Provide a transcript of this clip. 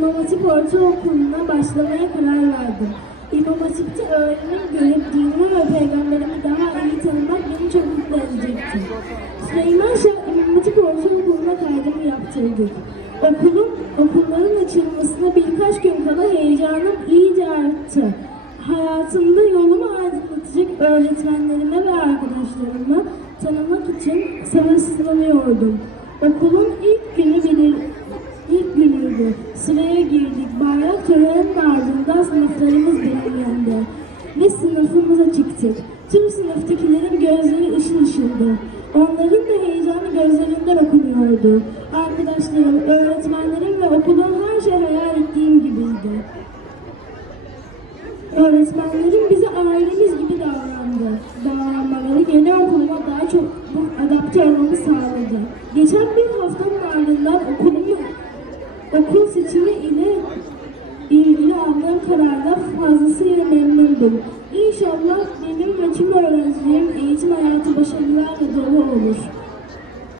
İmam Hatip Ortaokulu'na başlamaya karar verdim. İmam Hatip'te öğrenim görüp dinimi ve peygamberimi daha iyi tanımak beni çok mutlu edecekti. Süleyman Şah İmam Hatip Ortaokulu'na kaydımı yaptırdık. Okulun, okulların açılmasına birkaç gün kala heyecanım iyice arttı. Hayatımda yolumu aydınlatacak öğretmenlerime ve arkadaşlarıma tanımak için sabırsızlanıyordum. Okulun ilk günü. Sıraya girdik. Bayrak töreninin ardından sınıflarımız belirlendi. Ve sınıfımıza çıktık. Tüm sınıftakilerin gözleri ışıl ışıldı. Onların da heyecanı gözlerinden okunuyordu. Arkadaşlarım, öğretmenlerim ve okulun her şey hayal ettiğim gibiydi. Öğretmenlerim bize ailemiz gibi davrandı. Davranmaları yeni okuluma daha çok adapte olmamı sağladı. Geçen bir haftanın ardından okul seçimi ile ilgili aldığım kararda fazlasıyla memnundum. İnşallah benim ve tüm öğrencilerim eğitim hayatı başarılarla dolu olur.